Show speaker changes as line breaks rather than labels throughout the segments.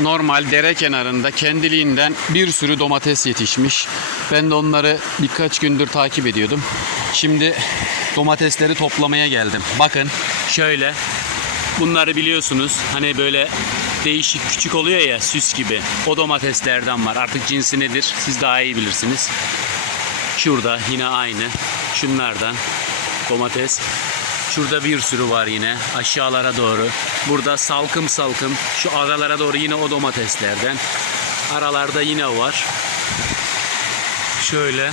normal dere kenarında kendiliğinden bir sürü domates yetişmiş. Ben de onları birkaç gündür takip ediyordum. Şimdi domatesleri toplamaya geldim. Bakın şöyle. Bunları biliyorsunuz. Hani böyle değişik küçük oluyor ya süs gibi. O domateslerden var. Artık cinsi nedir siz daha iyi bilirsiniz. Şurada yine aynı. Şunlardan domates. Şurada bir sürü var yine aşağılara doğru. Burada salkım salkım şu aralara doğru yine o domateslerden. Aralarda yine var. Şöyle.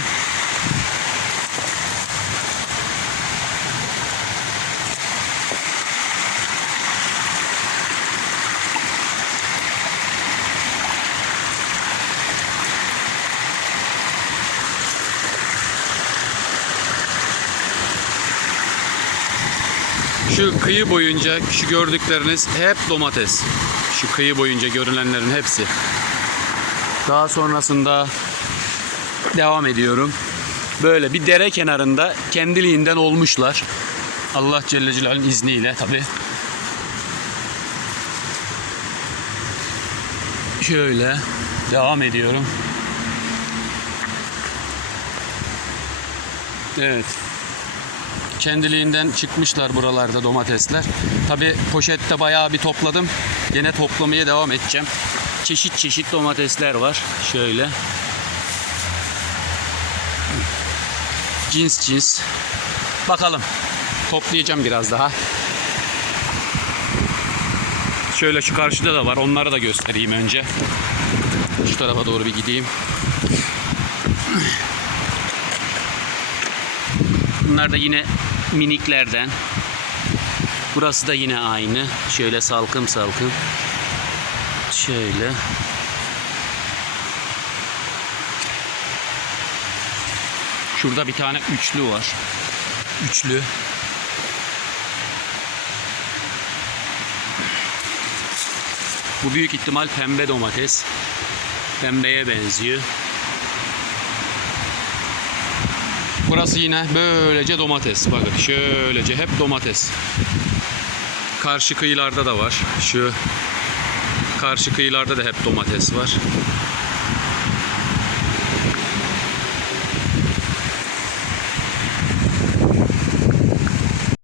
Şu kıyı boyunca şu gördükleriniz hep domates. Şu kıyı boyunca görünenlerin hepsi. Daha sonrasında devam ediyorum. Böyle bir dere kenarında kendiliğinden olmuşlar. Allah Celle Celaluhu'nun izniyle tabi. Şöyle devam ediyorum. Evet kendiliğinden çıkmışlar buralarda domatesler. Tabi poşette bayağı bir topladım. Yine toplamaya devam edeceğim. Çeşit çeşit domatesler var. Şöyle. Cins cins. Bakalım. Toplayacağım biraz daha. Şöyle şu karşıda da var. Onları da göstereyim önce. Şu tarafa doğru bir gideyim. Bunlar da yine miniklerden. Burası da yine aynı. Şöyle salkım salkım. Şöyle. Şurada bir tane üçlü var. Üçlü. Bu büyük ihtimal pembe domates. Pembeye benziyor. Burası yine böylece domates. Bakın şöylece hep domates. Karşı kıyılarda da var. Şu karşı kıyılarda da hep domates var.